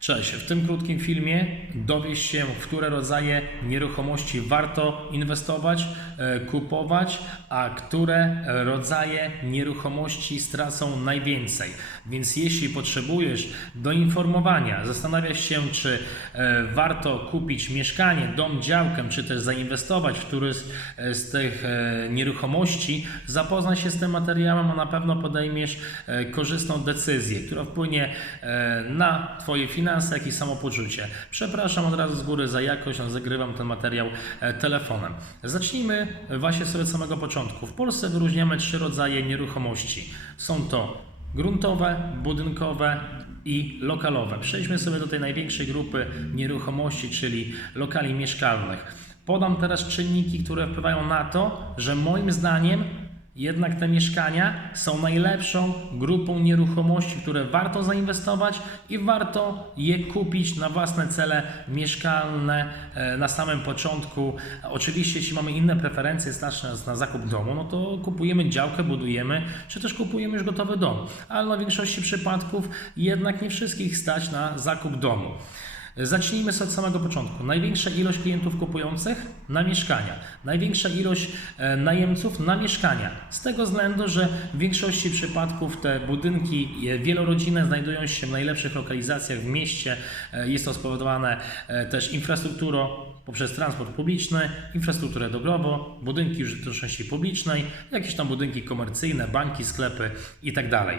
Cześć, w tym krótkim filmie dowiesz się, w które rodzaje nieruchomości warto inwestować, e, kupować, a które rodzaje nieruchomości stracą najwięcej. Więc jeśli potrzebujesz doinformowania, zastanawiasz się, czy e, warto kupić mieszkanie, dom, działkę, czy też zainwestować w któryś e, z tych e, nieruchomości, zapoznaj się z tym materiałem, a na pewno podejmiesz korzystną decyzję, która wpłynie na Twoje finanse, jak i samopoczucie. Przepraszam od razu z góry za jakość, zagrywam ten materiał telefonem. Zacznijmy właśnie sobie od samego początku. W Polsce wyróżniamy trzy rodzaje nieruchomości. Są to gruntowe, budynkowe i lokalowe. Przejdźmy sobie do tej największej grupy nieruchomości, czyli lokali mieszkalnych. Podam teraz czynniki, które wpływają na to, że moim zdaniem jednak te mieszkania są najlepszą grupą nieruchomości, które warto zainwestować i warto je kupić na własne cele mieszkalne e, na samym początku. Oczywiście, jeśli mamy inne preferencje stać nas na zakup domu, no to kupujemy działkę, budujemy, czy też kupujemy już gotowy dom. Ale na większości przypadków jednak nie wszystkich stać na zakup domu. Zacznijmy od samego początku. Największa ilość klientów kupujących na mieszkania, największa ilość e, najemców na mieszkania. Z tego względu, że w większości przypadków te budynki e, wielorodzinne znajdują się w najlepszych lokalizacjach w mieście. E, Jest to spowodowane też infrastrukturą poprzez transport publiczny, infrastrukturę drogową, budynki użyteczności publicznej, jakieś tam budynki komercyjne, banki, sklepy itd.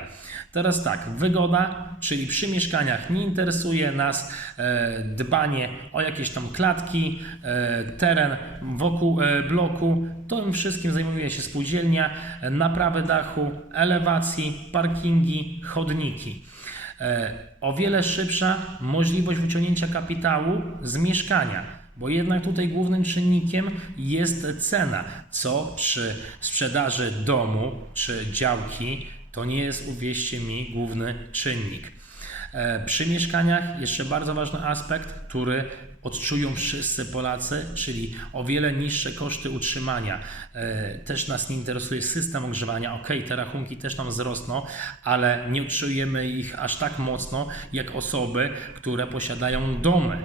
Teraz tak, wygoda, czyli przy mieszkaniach nie interesuje nas e, dbanie o jakieś tam klatki, e, teren wokół e, bloku. Tym wszystkim zajmuje się spółdzielnia, naprawy dachu, elewacji, parkingi, chodniki. O wiele szybsza możliwość wyciągnięcia kapitału z mieszkania. Bo jednak tutaj głównym czynnikiem jest cena, co przy sprzedaży domu czy działki to nie jest, uwierzcie mi, główny czynnik. E, Przy mieszkaniach jeszcze bardzo ważny aspekt, który odczują wszyscy Polacy, czyli o wiele niższe koszty utrzymania. E, Też nas nie interesuje system ogrzewania. Ok, te rachunki też nam wzrosną, ale nie odczujemy ich aż tak mocno jak osoby, które posiadają domy.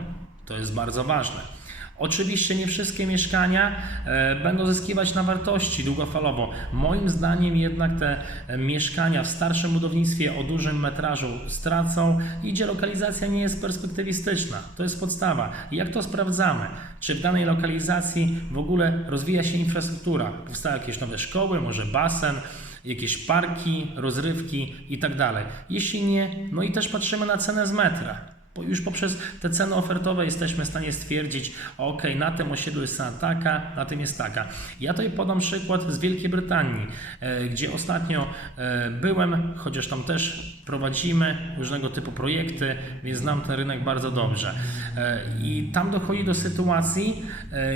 To jest bardzo ważne. Oczywiście nie wszystkie mieszkania e, będą zyskiwać na wartości długofalowo. Moim zdaniem jednak te mieszkania w starszym budownictwie o dużym metrażu stracą, gdzie lokalizacja nie jest perspektywistyczna. To jest podstawa. Jak to sprawdzamy? Czy w danej lokalizacji w ogóle rozwija się infrastruktura? Powstają jakieś nowe szkoły, może basen? jakieś parki, rozrywki i tak dalej. Jeśli nie, no i też patrzymy na cenę z metra. Bo już poprzez te ceny ofertowe jesteśmy w stanie stwierdzić, ok, na tym osiedlu jest cena taka, na tym jest taka. Ja tutaj podam przykład z Wielkiej Brytanii, e, gdzie ostatnio e, byłem, chociaż tam też prowadzimy różnego typu projekty, więc znam ten rynek bardzo dobrze. E, I tam dochodzi do sytuacji,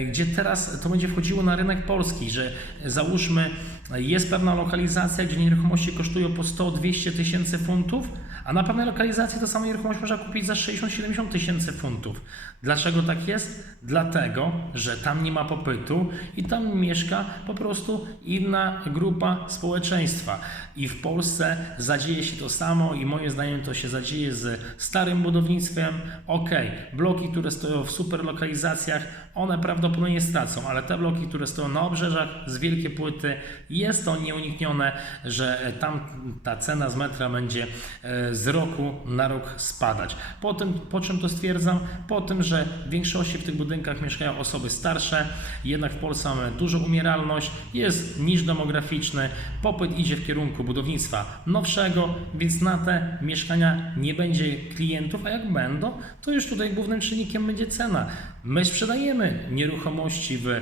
gdzie teraz to będzie wchodziło na rynek polski, że załóżmy, jest pewna lokalizacja, gdzie nieruchomości kosztują po 100-200 tysięcy funtów, a na pewnej lokalizacji to samą nieruchomość można kupić za 60-70 tysięcy funtów. Dlaczego tak jest? Dlatego, że tam nie ma popytu i tam mieszka po prostu inna grupa społeczeństwa. I w Polsce zadzieje się to samo i moim zdaniem to się zadzieje z starym budownictwem. Ok, bloki, które stoją w super lokalizacjach, one prawdopodobnie stracą, ale te bloki, które stoją na obrzeżach z wielkie płyty, jest to nieuniknione, że tam ta cena z metra będzie e, z roku na rok spadać. Po, tym, po czym to stwierdzam? Po tym, że w większości w tych budynkach mieszkają osoby starsze, jednak w Polsce mamy dużą umieralność, jest niż demograficzny, popyt idzie w kierunku budownictwa nowszego, więc na te mieszkania nie będzie klientów, a jak będą, to już tutaj głównym czynnikiem będzie cena. My sprzedajemy nieruchomości w e,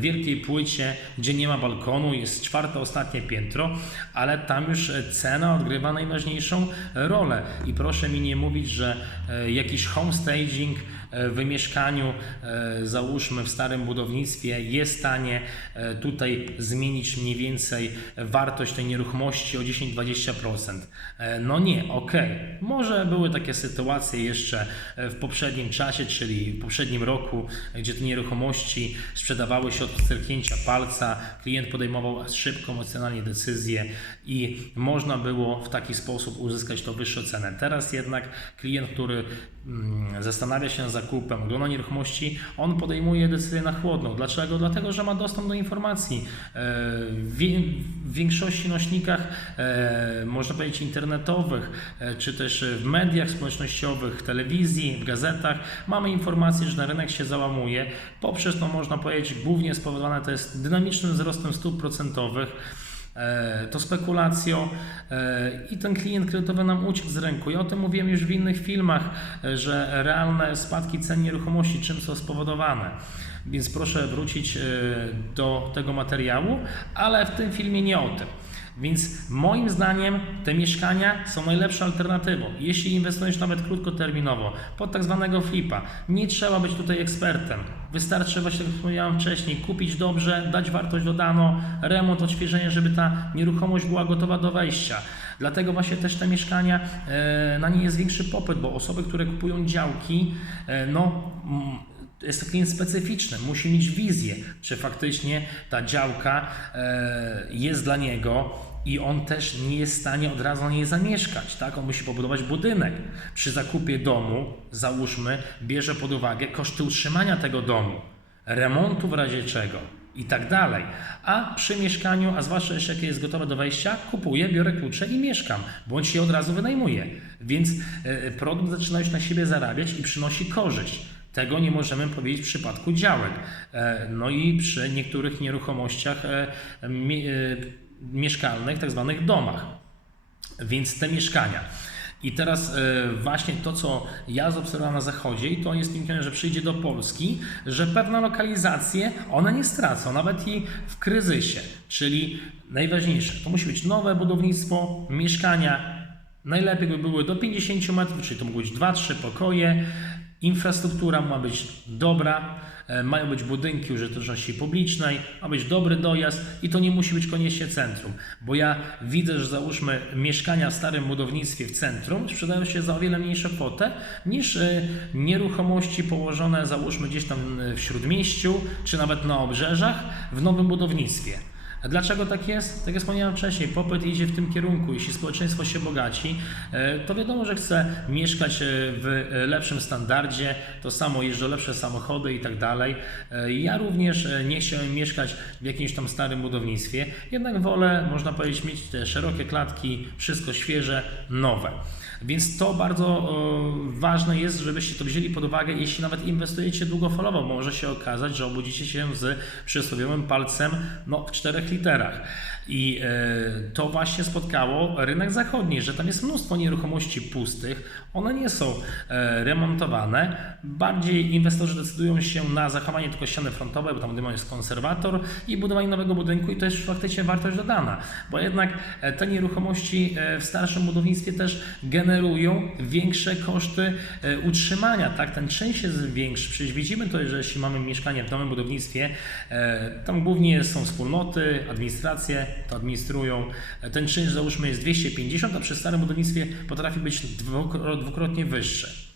wielkiej płycie, gdzie nie ma balkonu, jest czwarte, ostatnie piętro, ale tam już cena odgrywa najważniejszą rolę. I proszę mi nie mówić, że e, jakiś homestaging e, w mieszkaniu, załóżmy w starym budownictwie, jest w stanie tutaj zmienić mniej więcej wartość tej nieruchomości o 10-20%. E, No nie, okej. Może były takie sytuacje jeszcze w poprzednim czasie, czyli w poprzednim roku, gdzie te nieruchomości sprzedawały się od stryknięcia palca, klient podejmował szybką, emocjonalnie decyzję i można było w taki sposób uzyskać to wyższą cenę. Teraz jednak klient, który zastanawia się zakupem, ogląda nieruchomości, on podejmuje decyzję na chłodno. Dlaczego? Dlatego, że ma dostęp do informacji. E, W w większości nośnikach, e, można powiedzieć, internetowych, e, czy też w mediach społecznościowych, telewizji, w gazetach, mamy informację, że na rynek się załamuje. Poprzez to można powiedzieć, głównie spowodowane to jest dynamicznym wzrostem stóp procentowych to spekulacją e, i ten klient kredytowy nam uciekł z rynku. Ja o tym mówiłem już w innych filmach, e, że realne spadki cen nieruchomości czym są spowodowane. Więc proszę wrócić e, do tego materiału, ale w tym filmie nie o tym. Więc moim zdaniem te mieszkania są najlepszą alternatywą. Jeśli inwestujesz nawet krótkoterminowo, pod tak zwanego flipa, nie trzeba być tutaj ekspertem. Wystarczy, właśnie jak wspomniałem wcześniej, kupić dobrze, dać wartość dodaną, remont, odświeżenie, żeby ta nieruchomość była gotowa do wejścia. Dlatego właśnie też te mieszkania, e, na nie jest większy popyt, bo osoby, które kupują działki, e, no jest to klient specyficzny, musi mieć wizję, czy faktycznie ta działka e, jest dla niego i on też nie jest w stanie od razu na niej zamieszkać. Tak? On musi pobudować budynek. Przy zakupie domu, załóżmy, bierze pod uwagę koszty utrzymania tego domu, remontu w razie czego i tak dalej. A przy mieszkaniu, a zwłaszcza jeszcze jakie jest gotowe do wejścia, kupuję, biorę klucze i mieszkam, bądź je od razu wynajmuję. Więc e, produkt zaczyna już na siebie zarabiać i przynosi korzyść. Tego nie możemy powiedzieć w przypadku działek. E, No i przy niektórych nieruchomościach e, e, mieszkalnych, tak zwanych domach. Więc te mieszkania. I teraz właśnie to, co ja zaobserwowałem na zachodzie, i to jest liczone, że przyjdzie do Polski, że pewne lokalizacje one nie stracą, nawet i w kryzysie. Czyli najważniejsze, to musi być nowe budownictwo, mieszkania. Najlepiej by były do 50 metrów, czyli to mogą być 2-3 pokoje. Infrastruktura ma być dobra, e, mają być budynki użyteczności publicznej, ma być dobry dojazd i to nie musi być koniecznie centrum, bo ja widzę, że załóżmy mieszkania w starym budownictwie w centrum sprzedają się za o wiele mniejszą kwotę niż e, nieruchomości położone załóżmy gdzieś tam e, w śródmieściu czy nawet na obrzeżach w nowym budownictwie. Dlaczego tak jest? Tak jak wspomniałem wcześniej, popyt idzie w tym kierunku. Jeśli społeczeństwo się bogaci, e, to wiadomo, że chce mieszkać e, w e, lepszym standardzie, to samo jeżdżą lepsze samochody i tak dalej. Ja również nie chciałem mieszkać w jakimś tam starym budownictwie, jednak wolę, można powiedzieć, mieć te szerokie klatki, wszystko świeże, nowe. Więc to bardzo ważne jest, żebyście to wzięli pod uwagę, jeśli nawet inwestujecie długofalowo. Może się okazać, że obudzicie się z przysłowiowym palcem no, w czterech literach. I e, to właśnie spotkało rynek zachodni, że tam jest mnóstwo nieruchomości pustych, one nie są e, remontowane. Bardziej inwestorzy decydują się na zachowanie tylko ściany frontowej, bo tam jest konserwator i budowanie nowego budynku i to jest faktycznie wartość dodana, bo jednak e, te nieruchomości w starszym budownictwie też generują większe koszty utrzymania, tak? Ten czynsz jest większy. Przecież widzimy to, że jeśli mamy mieszkanie w nowym budownictwie, tam głównie są wspólnoty, administracje to administrują. Ten czynsz załóżmy jest 250, a przy starym budownictwie potrafi być dwukro- dwukrotnie wyższy.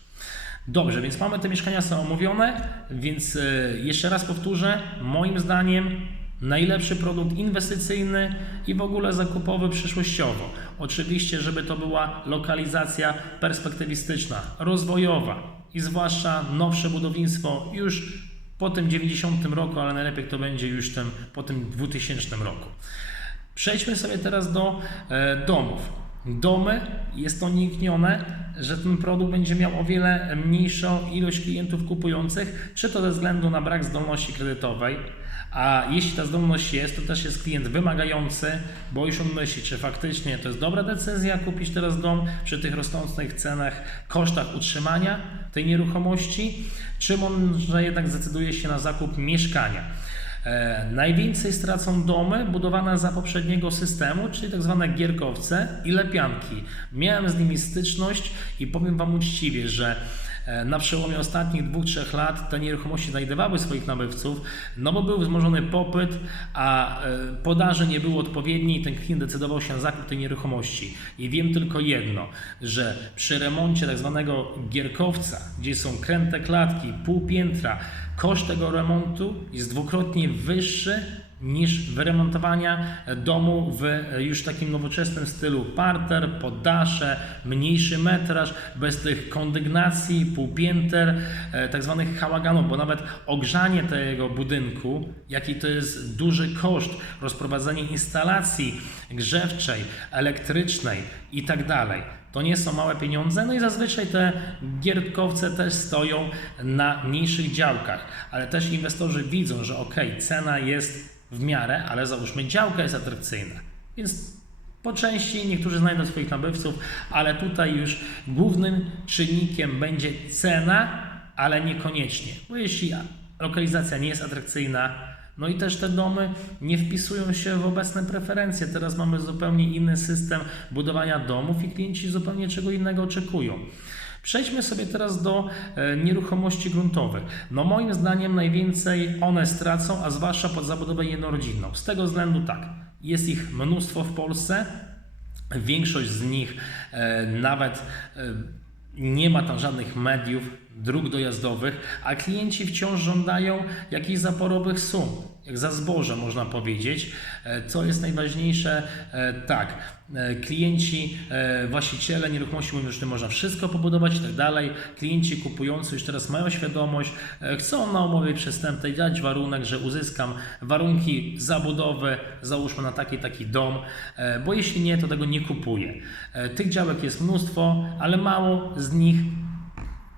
Dobrze, więc mamy te mieszkania są omówione, więc e, jeszcze raz powtórzę, moim zdaniem najlepszy produkt inwestycyjny i w ogóle zakupowy przyszłościowo. Oczywiście, żeby to była lokalizacja perspektywistyczna, rozwojowa i zwłaszcza nowsze budownictwo już po tym 90 roku, ale najlepiej to będzie już tym, po tym 2000 roku. Przejdźmy sobie teraz do e, domów. Domy jest to nieuniknione, że ten produkt będzie miał o wiele mniejszą ilość klientów kupujących, czy to ze względu na brak zdolności kredytowej, a jeśli ta zdolność jest, to też jest klient wymagający, bo już on myśli, czy faktycznie to jest dobra decyzja kupić teraz dom przy tych rosnących cenach, kosztach utrzymania tej nieruchomości, czy może jednak zdecyduje się na zakup mieszkania. E, najwięcej stracą domy budowane za poprzedniego systemu, czyli tak zwane gierkowce i lepianki. Miałem z nimi styczność i powiem Wam uczciwie, że Na przełomie ostatnich dwóch, trzech lat te nieruchomości znajdowały swoich nabywców, no bo był wzmożony popyt, a e, podaży nie było odpowiedniej i ten klient decydował się na zakup tej nieruchomości. I wiem tylko jedno, że przy remoncie tak zwanego gierkowca, gdzie są kręte klatki, pół piętra, koszt tego remontu jest dwukrotnie wyższy niż wyremontowania domu w już takim nowoczesnym stylu parter, poddasze, mniejszy metraż, bez tych kondygnacji, półpięter, e, tak zwanych hałaganów, bo nawet ogrzanie tego budynku, jaki to jest duży koszt, rozprowadzenie instalacji grzewczej, elektrycznej i tak dalej. To nie są małe pieniądze, no i zazwyczaj te gierkowce też stoją na mniejszych działkach, ale też inwestorzy widzą, że ok, cena jest w miarę, ale załóżmy działka jest atrakcyjna, więc po części niektórzy znajdą swoich nabywców, ale tutaj już głównym czynnikiem będzie cena, ale niekoniecznie, bo jeśli lokalizacja nie jest atrakcyjna, no i też te domy nie wpisują się w obecne preferencje. Teraz mamy zupełnie inny system budowania domów i klienci zupełnie czego innego oczekują. Przejdźmy sobie teraz do e, nieruchomości gruntowych. No moim zdaniem najwięcej one stracą, a zwłaszcza pod zabudowę jednorodzinną. Z tego względu tak, jest ich mnóstwo w Polsce, większość z nich e, nawet e, nie ma tam żadnych mediów, dróg dojazdowych, a klienci wciąż żądają jakichś zaporowych sum, jak za zboże można powiedzieć. E, Co jest najważniejsze, e, tak, e, klienci, właściciele nieruchomości mówią, że to można wszystko pobudować i tak dalej. Klienci kupujący już teraz mają świadomość, chcą na umowie przystępnej dać warunek, że uzyskam warunki zabudowy, załóżmy na taki taki dom, bo jeśli nie, to tego nie kupuję. Tych działek jest mnóstwo, ale mało z nich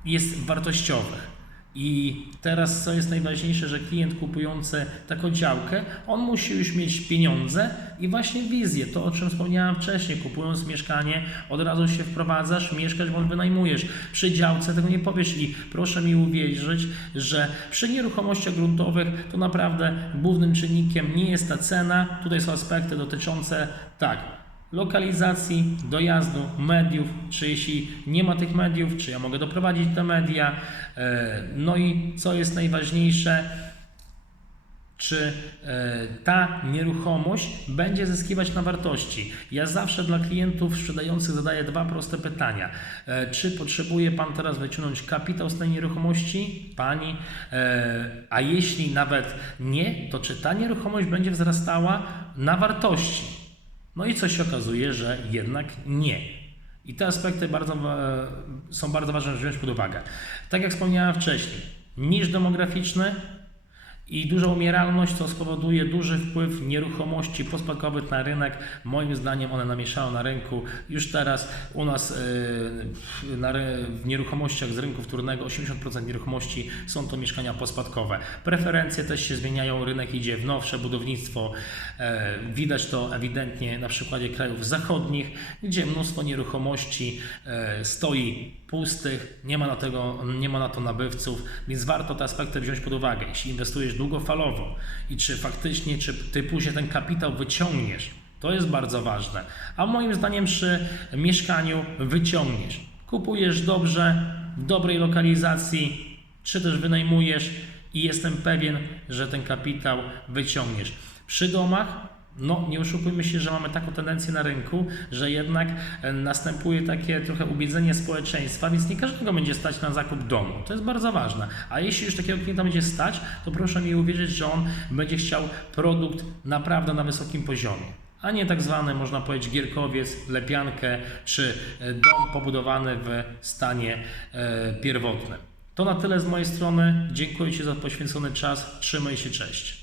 jest wartościowych. I teraz co jest najważniejsze, że klient kupujący taką działkę, on musi już mieć pieniądze i właśnie wizję, to o czym wspomniałem wcześniej, kupując mieszkanie, od razu się wprowadzasz, mieszkasz bądź wynajmujesz. Przy działce tego nie powiesz i proszę mi uwierzyć, że przy nieruchomościach gruntowych to naprawdę głównym czynnikiem nie jest ta cena, tutaj są aspekty dotyczące tak, lokalizacji, dojazdu, mediów, czy jeśli nie ma tych mediów, czy ja mogę doprowadzić te media. E, No i co jest najważniejsze, czy e, ta nieruchomość będzie zyskiwać na wartości. Ja zawsze dla klientów sprzedających zadaję dwa proste pytania. E, Czy potrzebuje Pan teraz wyciągnąć kapitał z tej nieruchomości? Pani. A jeśli nawet nie, to czy ta nieruchomość będzie wzrastała na wartości? No i co się okazuje, że jednak nie. I te aspekty bardzo, są bardzo ważne, wziąć pod uwagę. Tak jak wspomniałem wcześniej, niż demograficzny i duża umieralność, co spowoduje duży wpływ nieruchomości pospadkowych na rynek. Moim zdaniem one namieszają na rynku. Już teraz u nas ry- w nieruchomościach z rynku wtórnego 80% nieruchomości są to mieszkania pospadkowe. Preferencje też się zmieniają, rynek idzie w nowsze budownictwo. E, Widać to ewidentnie na przykładzie krajów zachodnich, gdzie mnóstwo nieruchomości e, stoi pustych, nie ma, na tego, nie ma na to nabywców, więc warto te aspekty wziąć pod uwagę. Jeśli inwestujesz długofalowo i czy faktycznie, czy ty później ten kapitał wyciągniesz, to jest bardzo ważne. A moim zdaniem przy mieszkaniu wyciągniesz. Kupujesz dobrze, w dobrej lokalizacji, czy też wynajmujesz i jestem pewien, że ten kapitał wyciągniesz. Przy domach no, nie oszukujmy się, że mamy taką tendencję na rynku, że jednak e, następuje takie trochę ubiedzenie społeczeństwa, więc nie każdego będzie stać na zakup domu. To jest bardzo ważne. A jeśli już takiego klienta będzie stać, to proszę mi uwierzyć, że on będzie chciał produkt naprawdę na wysokim poziomie. A nie tak zwany, można powiedzieć, gierkowiec, lepiankę czy e, dom pobudowany w stanie e, pierwotnym. To na tyle z mojej strony. Dziękuję Ci za poświęcony czas. Trzymaj się, cześć.